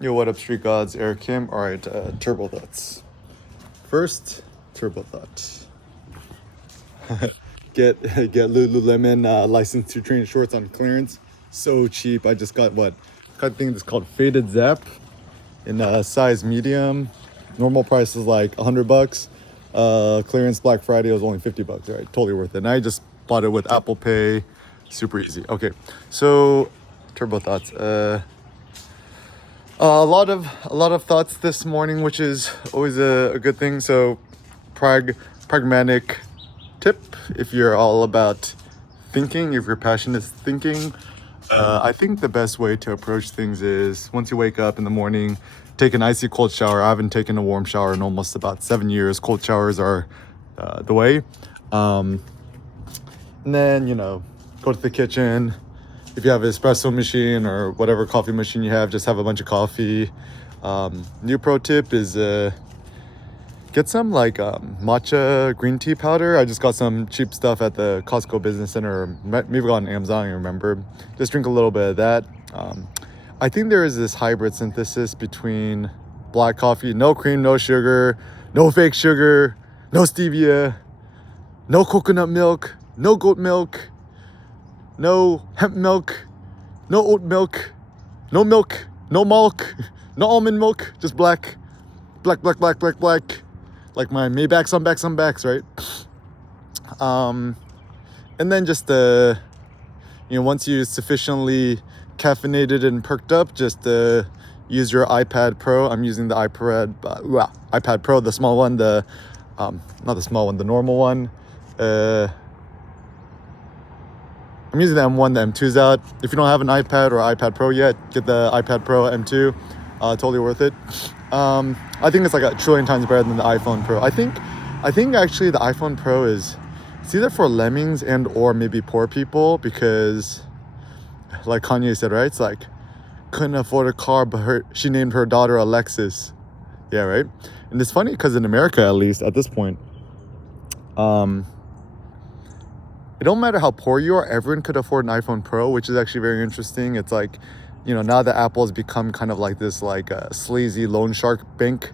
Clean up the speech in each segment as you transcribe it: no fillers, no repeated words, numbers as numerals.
Yo, what up, Street Gods? Eric Kim. All right, turbo thoughts. First, turbo thought. Get Lululemon licensed to train shorts on clearance. So cheap. I just got what? I think it's called Faded Zap in size medium. Normal price is like $100. Clearance Black Friday was only $50. Right, totally worth it. And I just bought it with Apple Pay. Super easy. Okay, so turbo thoughts. A lot of thoughts this morning, which is always a good thing. So, pragmatic tip if you're all about thinking, if your passion is thinking. I think the best way to approach things is once you wake up in the morning, take an icy cold shower. I haven't taken a warm shower in almost about 7 years. Cold showers are the way. And then, go to the kitchen. If you have an espresso machine or whatever coffee machine you have, just have a bunch of coffee. New pro tip is get some matcha green tea powder. I just got some cheap stuff at the Costco Business Center, or maybe got on Amazon, I don't remember. Just drink a little bit of that. I think there is this hybrid synthesis between black coffee, no cream, no sugar, no fake sugar, no stevia, no coconut milk, no goat milk, no hemp milk, no oat milk, no milk, no milk, no almond milk, just black, black, black, black, black, black, like my Maybachs on backs on backs, right? And then just once you sufficiently caffeinated and perked up, just use your iPad Pro. I'm using the iPad Pro, the small one, not the small one, the normal one. I'm using the M1, the M2's out. If you don't have an iPad or iPad Pro yet, get the iPad Pro M2. Totally worth it. I think it's like a trillion times better than the iPhone Pro. I think actually the iPhone Pro it's either for lemmings and or maybe poor people, because like Kanye said, right? It's like, couldn't afford a car, but she named her daughter Alexis. Yeah, right? And it's funny because in America, at least at this point, it don't matter how poor you are, everyone could afford an iPhone Pro, which is actually very interesting. It's like, now that Apple has become kind of like this sleazy loan shark bank.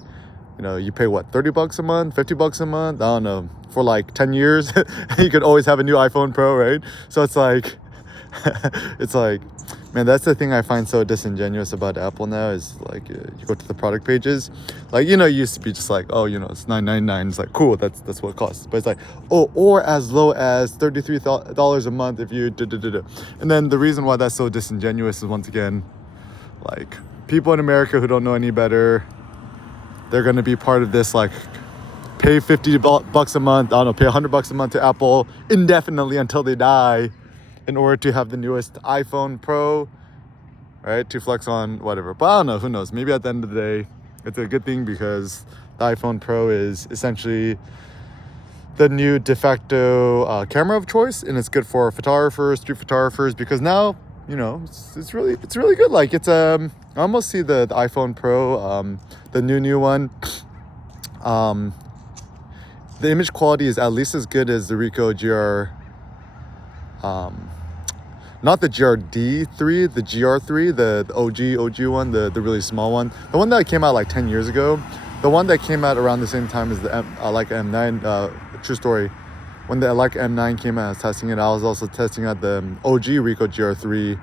You pay what, $30 a month, $50 a month? I don't know. For like 10 years, you could always have a new iPhone Pro, right? So it's like, man, that's the thing I find so disingenuous about Apple now is like, you go to the product pages, like, it used to be just like, oh, it's $9.99. It's like, cool, that's what it costs. But it's like, oh, or as low as $33 a month if you And then the reason why that's so disingenuous is, once again, like, people in America who don't know any better, they're going to be part of this, like, pay $50 a month, I don't know, pay $100 a month to Apple indefinitely until they die, in order to have the newest iPhone Pro, right? To flex on whatever. But I don't know, who knows? Maybe at the end of the day, it's a good thing, because the iPhone Pro is essentially the new de facto camera of choice, and it's good for photographers, street photographers, because now, it's really good. Like, it's I almost see the iPhone Pro, the new one. The image quality is at least as good as the Ricoh GR. Not the GRD3, the GR3, the OG one, the really small one. The one that came out like 10 years ago. The one that came out around the same time as the Leica M9, true story. When the Leica M9 came out, I was testing it. I was also testing out the OG Ricoh GR3,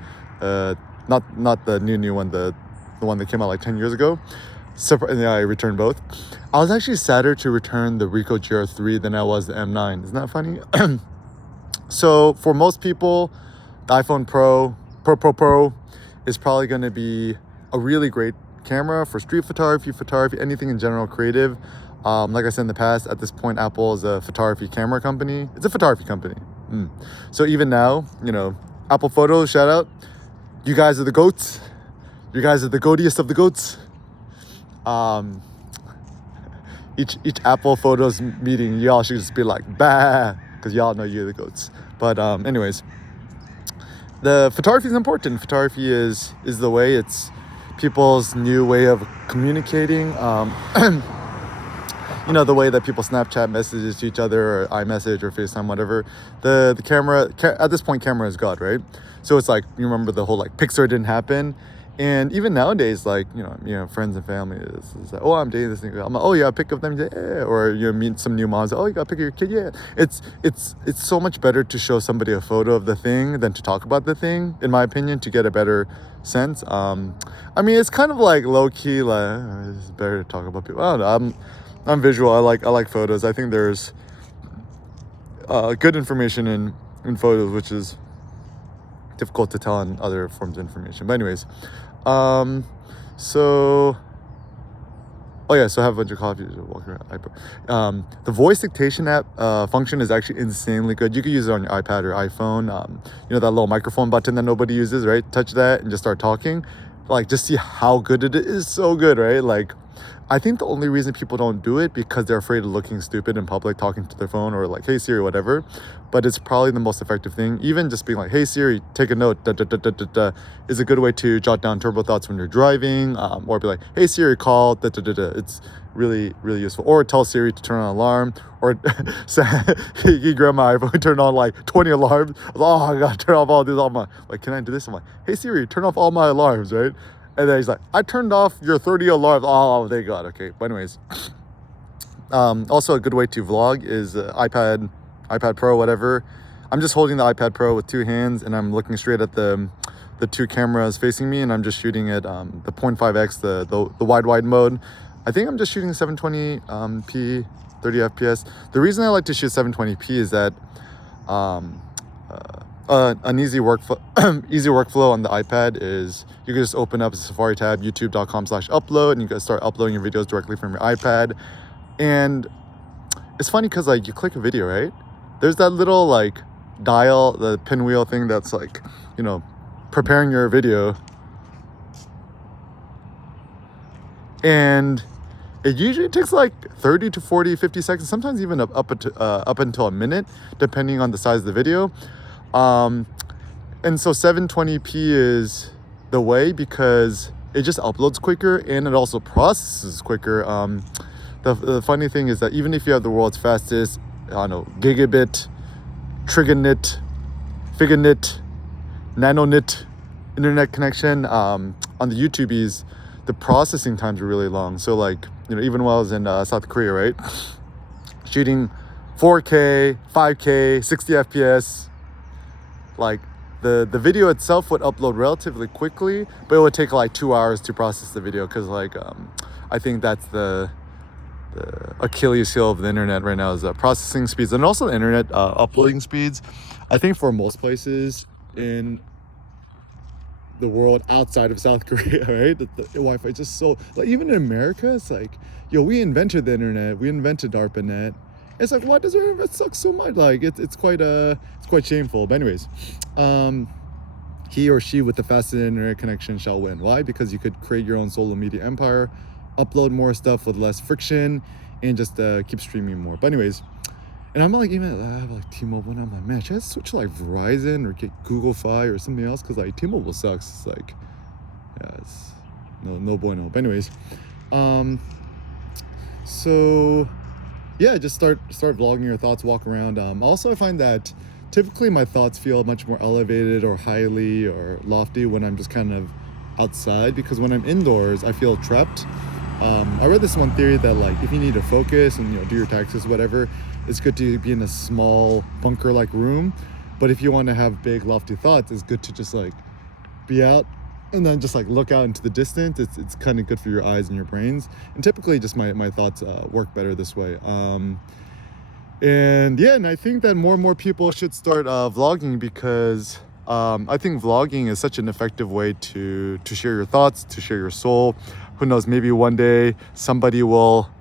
not the new one, the one that came out like 10 years ago. And I returned both. I was actually sadder to return the Ricoh GR3 than I was the M9. Isn't that funny? So for most people, the iPhone Pro is probably going to be a really great camera for street photography, anything in general creative. Like I said in the past, at this point, Apple is a photography camera company. It's a photography company. So even now, Apple Photos, shout out. You guys are the goats. You guys are the goatiest of the goats. Each Apple Photos meeting, y'all should just be like, bah, because y'all know you're the goats. But anyways, the photography is important. Photography is the way. It's people's new way of communicating. The way that people Snapchat messages to each other, or iMessage or FaceTime, whatever. The camera, at this point, camera is God, right? So it's like, you remember the whole like Pixar didn't happen. And even nowadays, like, friends and family is like, oh, I'm dating this thing. I'm like, oh yeah, pick up them, yeah. Or meet some new moms. Oh, you gotta pick up your kid, yeah. It's so much better to show somebody a photo of the thing than to talk about the thing, in my opinion, to get a better sense. I mean, it's kind of like low key, like it's better to talk about people. I don't know. I'm visual. I like photos. I think there's good information in photos, which is difficult to tell on other forms of information. But anyways, so oh yeah, so I have a bunch of coffee to walk around. The voice dictation app function is actually insanely good. You can use it on your iPad or iPhone. That little microphone button that nobody uses, right? Touch that and just start talking. Like, just see how good it is. So good, right? Like, I think the only reason people don't do it because they're afraid of looking stupid in public, talking to their phone, or like, hey Siri, whatever. But it's probably the most effective thing. Even just being like, hey Siri, take a note, da, da, da, da, da, da, is a good way to jot down turbo thoughts when you're driving, or be like, hey Siri, call, da, da, da, da. It's really, really useful. Or tell Siri to turn on an alarm, or he grabbed my iPhone, turn on like 20 alarms. Oh, I gotta turn off all these. Like, can I do this? I'm like, hey Siri, turn off all my alarms, right? And then he's like, I turned off your 30 alarms. Oh, thank God. Okay. But anyways, also a good way to vlog is iPad Pro, whatever. I'm just holding the iPad Pro with two hands, and I'm looking straight at the two cameras facing me, and I'm just shooting at the 0.5x, the wide mode. I think I'm just shooting 720p, 30 FPS. The reason I like to shoot 720p is that an easy workflow on the iPad is you can just open up a Safari tab, youtube.com/upload, and you can start uploading your videos directly from your iPad. And it's funny because like you click a video, right? There's that little like dial, the pinwheel thing that's like, preparing your video. And it usually takes like 30 to 40, 50 seconds, sometimes even up until a minute, depending on the size of the video. And so 720p is the way because it just uploads quicker and it also processes quicker. The funny thing is that even if you have the world's fastest, gigabit, trigonit, figonit, nanonit internet connection, on the YouTubies, the processing times are really long. So like, even while I was in South Korea, right? Shooting 4K, 5K, 60 FPS, like the video itself would upload relatively quickly, but it would take like 2 hours to process the video because like I think that's the Achilles heel of the internet right now is processing speeds, and also the internet uploading speeds. I think for most places in the world outside of South Korea, right, the Wi-Fi is just so, like, even in America, it's like, we invented the internet, we invented ARPANET. It's like, why does our internet suck so much? Like, it's quite shameful. But anyways, he or she with the fastest internet connection shall win. Why? Because you could create your own solo media empire, upload more stuff with less friction, and just keep streaming more. But anyways, and I'm like, even I have like T-Mobile, and I'm like, man, should I switch to like Verizon or get Google Fi or something else? Because like T-Mobile sucks. It's like, yeah, it's no bueno. But anyways, so yeah, just start vlogging your thoughts, walk around. Also, I find that typically my thoughts feel much more elevated or highly or lofty when I'm just kind of outside, because when I'm indoors, I feel trapped. I read this one theory that like if you need to focus and do your taxes, whatever, it's good to be in a small bunker-like room. But if you want to have big, lofty thoughts, it's good to just like be out and then just like look out into the distance. It's kind of good for your eyes and your brains. And typically just my thoughts work better this way. And I think that more and more people should start vlogging, because I think vlogging is such an effective way to share your thoughts, to share your soul. Who knows, maybe one day somebody will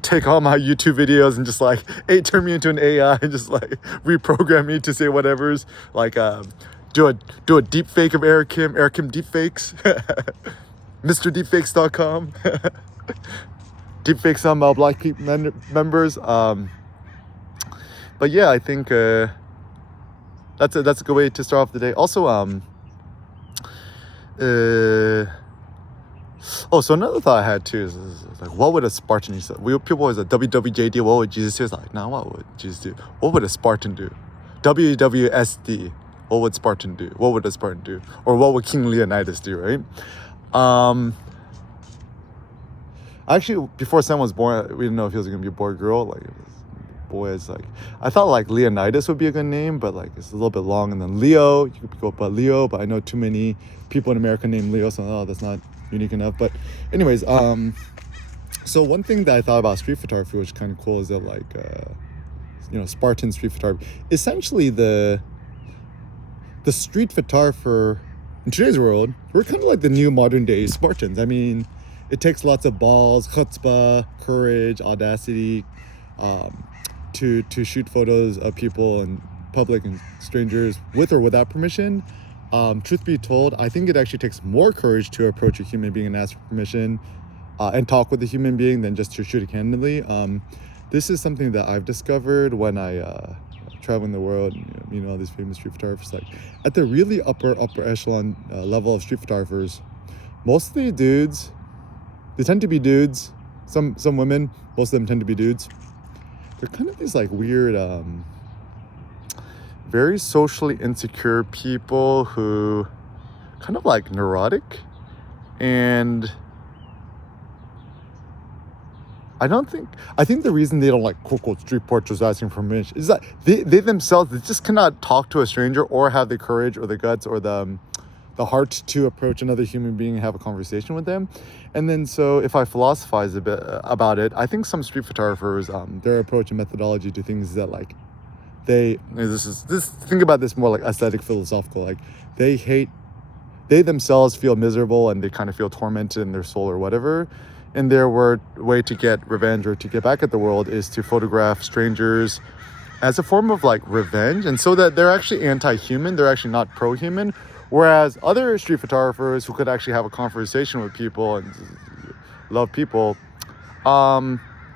take all my YouTube videos and just like turn me into an AI and just like reprogram me to say whatever's like do a deep fake of Eric Kim deepfakes, MrDeepfakes.com, deepfakes on my Black people members. But yeah, I think that's a good way to start off the day. Also, so another thought I had too is like, what would a Spartan do? People always like, WWJD, what would Jesus do? It's like, nah, what would Jesus do? What would a Spartan do? WWSD, What would Spartan do? What would a Spartan do? Or what would King Leonidas do, right? Actually, before Sam was born, we didn't know if he was going to be a boy or girl. Like, it was boys. Like, I thought like Leonidas would be a good name, but like it's a little bit long. And then Leo, you could go by Leo, but I know too many people in America named Leo, so that's not unique enough. But anyways, so one thing that I thought about street photography, which is kind of cool, is that like, Spartan street photography, essentially the street photographer in today's world, we're kind of like the new modern day Spartans. I mean, it takes lots of balls, chutzpah, courage, audacity, to shoot photos of people in public and strangers with or without permission. Truth be told, I think it actually takes more courage to approach a human being and ask for permission and talk with a human being than just to shoot it candidly. This is something that I've discovered when I traveling the world, all these famous street photographers. Like at the really upper echelon level of street photographers, most of the dudes, they tend to be dudes. Some women, most of them tend to be dudes. They're kind of these like weird, very socially insecure people who kind of like neurotic. And I think the reason they don't like quote street portraits asking for permission is that they themselves, they just cannot talk to a stranger or have the courage or the guts or the heart to approach another human being and have a conversation with them. And then so if I philosophize a bit about it, I think some street photographers, their approach and methodology to things is that like think about this more like aesthetic philosophical, like they themselves feel miserable and they kind of feel tormented in their soul or whatever. And their way to get revenge or to get back at the world is to photograph strangers as a form of like revenge. And so that they're actually anti-human, they're actually not pro-human. Whereas other street photographers who could actually have a conversation with people and love people,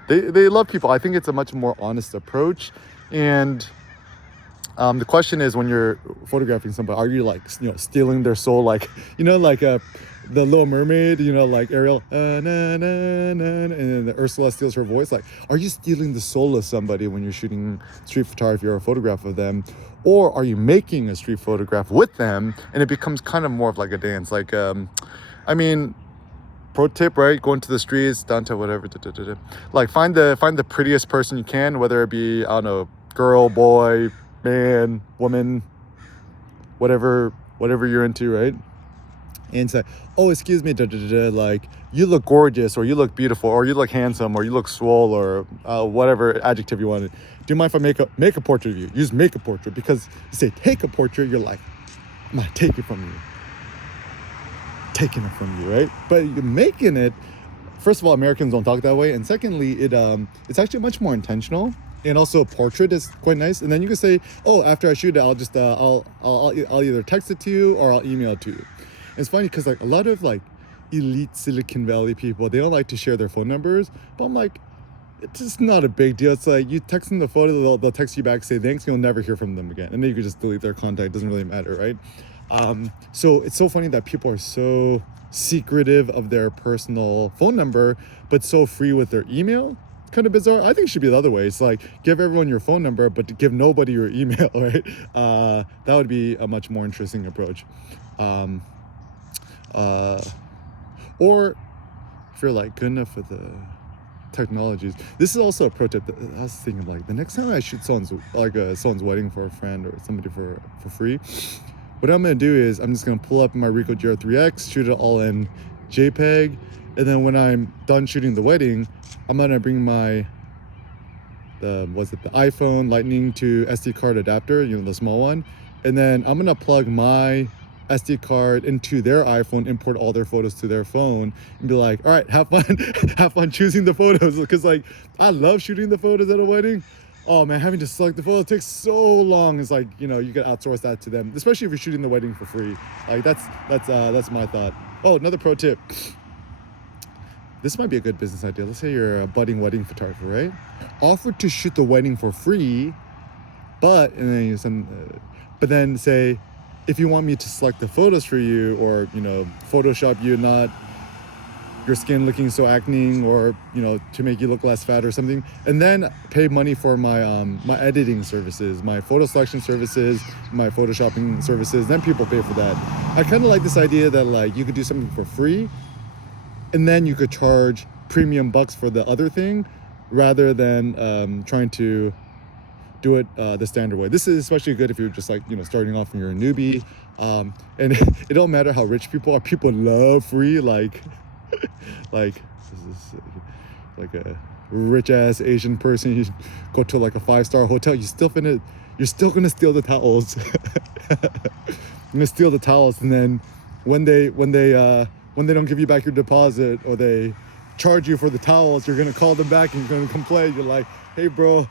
they love people. I think it's a much more honest approach. And the question is, when you're photographing somebody, are you like, stealing their soul? Like, the Little Mermaid, like Ariel, na, na, na, and then the Ursula steals her voice. Like, are you stealing the soul of somebody when you're shooting street photography or a photograph of them? Or are you making a street photograph with them and it becomes kind of more of like a dance? Like, pro tip, right? Go into the streets, down to whatever, like find the prettiest person you can, whether it be, I don't know, girl, boy, man, woman, whatever you're into, right? And say, oh, excuse me, like, you look gorgeous, or you look beautiful, or you look handsome, or you look swole, or whatever adjective you want. Do you mind if I make a portrait of you? Use make a portrait, because you say take a portrait, you're like, I'm gonna take it from you. Taking it from you, right? But you're making it, first of all, Americans don't talk that way, and secondly, it's actually much more intentional. And also a portrait is quite nice. And then you can say, oh, after I shoot it, I'll just I'll either text it to you or I'll email it to you. It's funny because like a lot of like elite Silicon Valley people, they don't like to share their phone numbers. But I'm like, it's just not a big deal. It's like you text them the photo, they'll text you back, say thanks, you'll never hear from them again. And then you can just delete their contact. It doesn't really matter, right? So it's so funny that people are so secretive of their personal phone number, but so free with their email. It's kind of bizarre. I think it should be the other way. It's like give everyone your phone number, but to give nobody your email, right? That would be a much more interesting approach. Or if you're like good enough with the technologies, this is also a pro tip that I was thinking, like the next time I shoot someone's wedding for a friend or somebody for free, what I'm gonna do is I'm just gonna pull up my Ricoh GR3X, shoot it all in JPEG, and then when I'm done shooting the wedding, I'm gonna bring the iPhone Lightning to SD card adapter, the small one, and then I'm gonna plug my SD card into their iPhone, import all their photos to their phone, and be like, all right, have fun choosing the photos. Because like, I love shooting the photos at a wedding. Oh man, having to select the photo takes so long. It's like, you can outsource that to them, especially if you're shooting the wedding for free. Like that's my thought. Oh, another pro tip. This might be a good business idea. Let's say you're a budding wedding photographer, right? Offer to shoot the wedding for free, but then say, if you want me to select the photos for you, or Photoshop you, not your skin looking so acne, or to make you look less fat or something, and then pay money for my my editing services, my photo selection services, my photoshopping services. Then people pay for that. I kind of like this idea that like you could do something for free, and then you could charge premium bucks for the other thing, rather than trying to do it the standard way. This is especially good if you're just like starting off and you're a newbie, and it don't matter how rich people are. People love free, like like this is like a rich ass Asian person. You go to like a 5-star hotel, you're still gonna steal the towels. You're gonna steal the towels, and then when they don't give you back your deposit, or they charge you for the towels, you're gonna call them back and you're gonna complain. You're like, hey bro,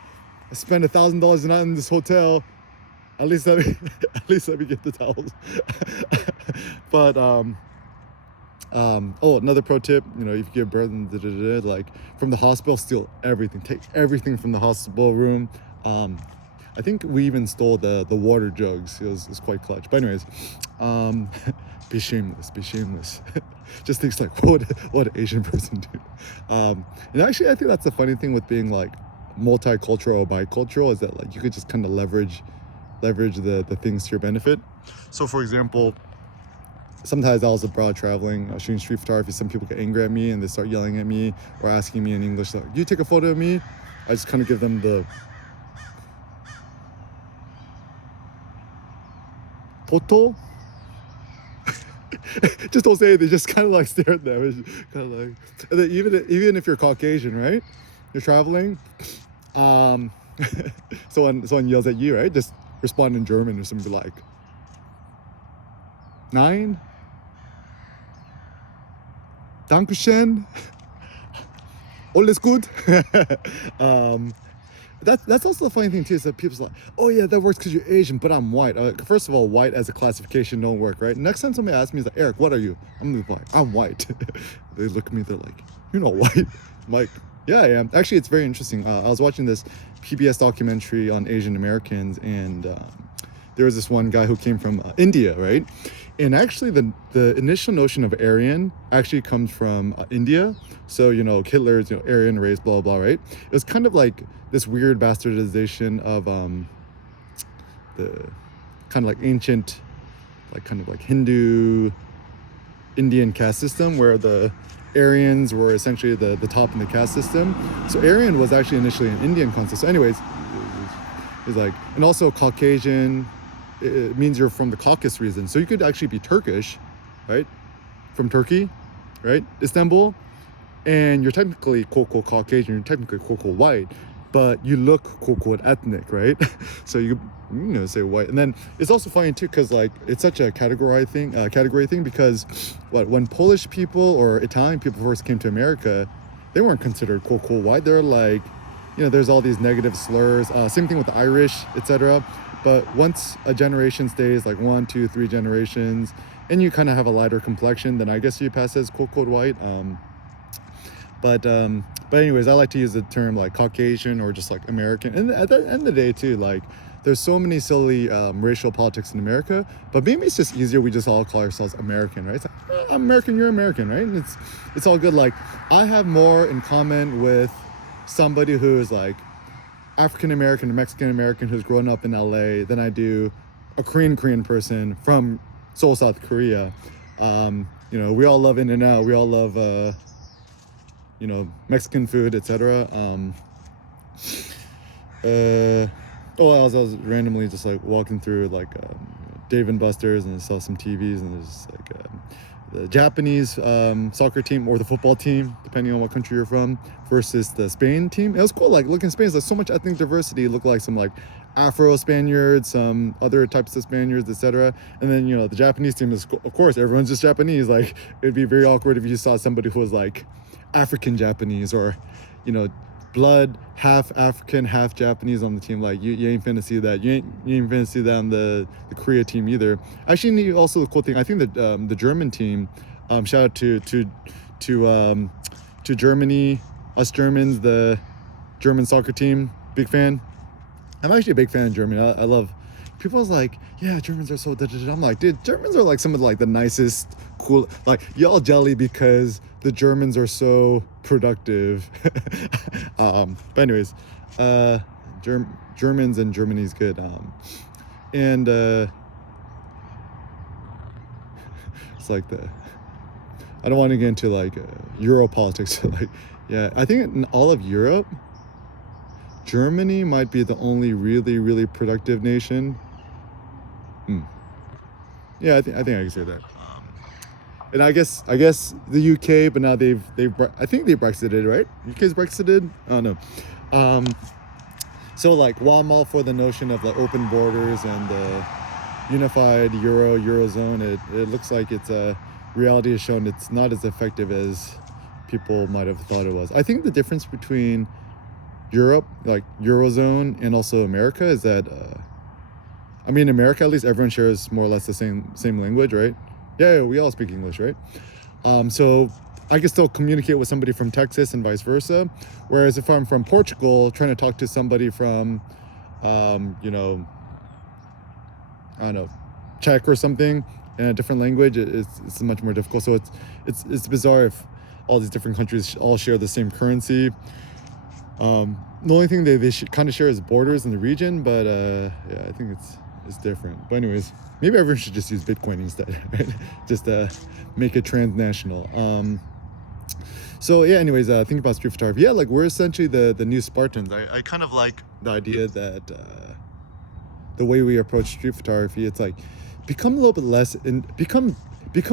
I spent $1,000 a night in this hotel. At least let me get the towels. But another pro tip, if you give birth and like from the hospital, steal everything. Take everything from the hospital room. I think we even stole the water jugs. It was quite clutch. But anyways, be shameless. Just things like what an Asian person do. And actually, I think that's the funny thing with being like multicultural or bicultural, is that like you could just kind of leverage the things to your benefit. So for example, sometimes I was abroad traveling, I was shooting street photography. Some people get angry at me and they start yelling at me or asking me in English, like, you take a photo of me? I just kind of give them the photo. Just don't say anything, just kind of like stare at them. It's kind of like, and then even if you're Caucasian, right? You're traveling, someone yells at you, right? Just respond in German or something like, Nein, Dankeschön, alles gut. That's also the funny thing too, is that people's like, oh yeah, that works because you're Asian, but I'm white. First of all, white as a classification don't work, right? Next time somebody asks me, is like, Eric, what are you? I'm like, I'm white. They look at me, they're like, you're not white. I'm like, yeah, I am. Actually, it's very interesting. I was watching this PBS documentary on Asian Americans, and there was this one guy who came from India, right? And actually, the initial notion of Aryan actually comes from India. So, Hitler's, Aryan race, blah, blah, right? It was kind of like this weird bastardization of the kind of like ancient, like kind of like Hindu, Indian caste system, where the Aryans were essentially the top in the caste system. So Aryan was actually initially an Indian concept. So anyways, it's like, and also Caucasian, it means you're from the Caucasus region. So you could actually be Turkish, right? From Turkey, right? Istanbul. And you're technically quote-unquote Caucasian, you're technically quote-unquote white, but you look quote-unquote ethnic, right? So you say white. And then it's also funny too, because like it's such a category thing, because when Polish people or Italian people first came to America, they weren't considered quote-unquote white. They're like, there's all these negative slurs. Same thing with the Irish, etc. But once a generation stays like 1, 2, 3 generations, and you kind of have a lighter complexion, then I guess you pass as quote-unquote white. But anyways, I like to use the term like Caucasian or just like American. And at the end of the day too, like there's so many silly racial politics in America, but maybe it's just easier we just all call ourselves American, right? It's like, I'm American, you're American, right? And it's all good. Like I have more in common with somebody who is like African American or Mexican American who's grown up in LA than I do a Korean person from Seoul, South Korea. We all love In-N-Out, we all love Mexican food, etc. I was randomly just like walking through like Dave and Buster's, and I saw some TVs, and there's like the Japanese soccer team or the football team, depending on what country you're from, versus the Spain team. It was cool, like looking at Spain, there's so much ethnic diversity. It looked like some like Afro Spaniards, some other types of Spaniards, etc. And then the Japanese team is, of course, everyone's just Japanese. Like it'd be very awkward if you saw somebody who was like African Japanese, or blood half African half Japanese on the team. Like you ain't finna see that. You ain't finna see that on the Korea team either. Actually, also the cool thing, I think that the German team, shout out to Germany, us Germans, the German soccer team, big fan. I'm actually a big fan of Germany. I love people's like, yeah, Germans are so da-da-da. I'm like, dude, Germans are like some of like the nicest, cool, like y'all jelly because the Germans are so productive. But anyways, Germans and Germany's good. And it's like I don't want to get into like Euro politics. Like, yeah, I think in all of Europe, Germany might be the only really, really productive nation. Yeah, I think I can say that. And I guess the UK, but now I think they Brexited, right? UK's Brexited. I don't know. So like, while I'm all for the notion of like open borders and unified eurozone, it looks like reality has shown it's not as effective as people might have thought it was. I think the difference between Europe, like eurozone, and also America is that I mean, America, at least everyone shares more or less the same language, right? Yeah, we all speak English, right? So I can still communicate with somebody from Texas and vice versa. Whereas if I'm from Portugal, trying to talk to somebody from, you know, I don't know, Czech or something in a different language, it's much more difficult. So it's bizarre if all these different countries all share the same currency. The only thing they should kind of share is borders in the region, but yeah, I think it's different. But anyways, maybe everyone should just use Bitcoin instead, right? Just make it transnational. So yeah, anyways, think about street photography. Yeah, like we're essentially the new Spartans. I kind of like the idea that the way we approach street photography, it's like become a little bit less and become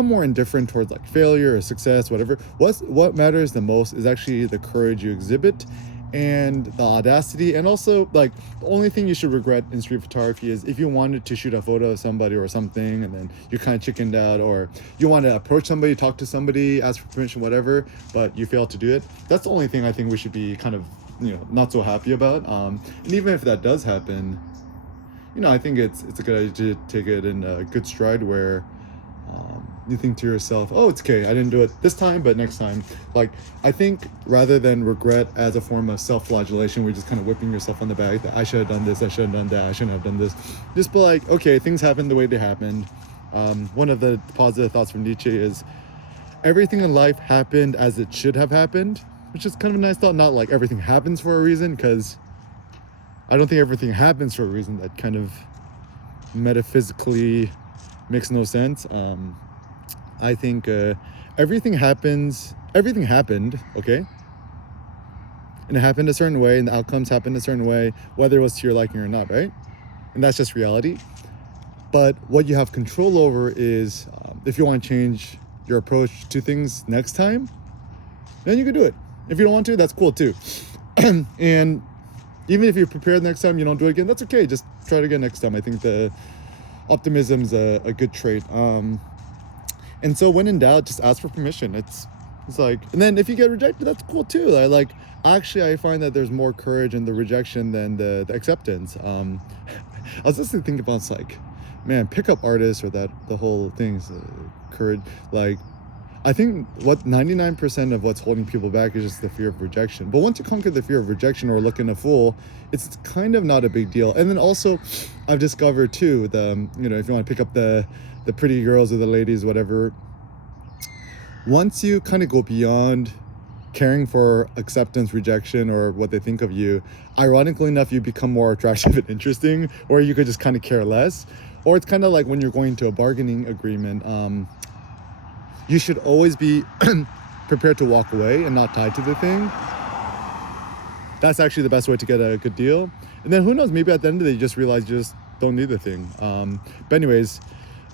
more indifferent towards like failure or success, whatever. What matters the most is actually the courage you exhibit and the audacity. And also, like, the only thing you should regret in street photography is if you wanted to shoot a photo of somebody or something and then you kind of chickened out, or you want to approach somebody, talk to somebody, ask for permission, whatever, but you fail to do it. That's the only thing I think we should be kind of, not so happy about. And even if that does happen, I think it's a good idea to take it in a good stride where you think to yourself, oh, it's okay, I didn't do it this time, but next time. Like, I think rather than regret as a form of self-flagellation, we're just kind of whipping yourself on the back that I should have done this, I should have done that, I shouldn't have done this. Just be like, okay, things happened the way they happened. One of the positive thoughts from Nietzsche is everything in life happened as it should have happened, which is kind of a nice thought. Not like everything happens for a reason, because I don't think everything happens for a reason. That kind of metaphysically makes no sense. I think everything happened, okay? And it happened a certain way, and the outcomes happened a certain way, whether it was to your liking or not, right? And that's just reality. But what you have control over is if you want to change your approach to things next time, then you can do it. If you don't want to, that's cool too. And even if you're prepared next time, you don't do it again, that's okay. Just try it again next time. I think the optimism's a good trait. And so when in doubt, just ask for permission. It's like, and then if you get rejected, that's cool too. I find that there's more courage in the rejection than the acceptance. I was just thinking about, it's like, man, pickup artists or the whole thing's courage. Like, I think 99% of what's holding people back is just the fear of rejection. But once you conquer the fear of rejection or looking a fool, it's kind of not a big deal. And then also, I've discovered too, if you want to pick up the pretty girls or the ladies, whatever, once you kind of go beyond caring for acceptance, rejection, or what they think of you, ironically enough, you become more attractive and interesting, or you could just kind of care less. Or it's kind of like when you're going to a bargaining agreement, you should always be prepared to walk away and not tied to the thing. That's actually the best way to get a good deal. And then who knows, maybe at the end of the day, you just realize you just don't need the thing. But anyways,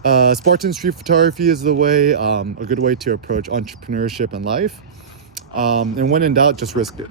Spartan street photography is the way, a good way to approach entrepreneurship and life. And when in doubt, just risk it.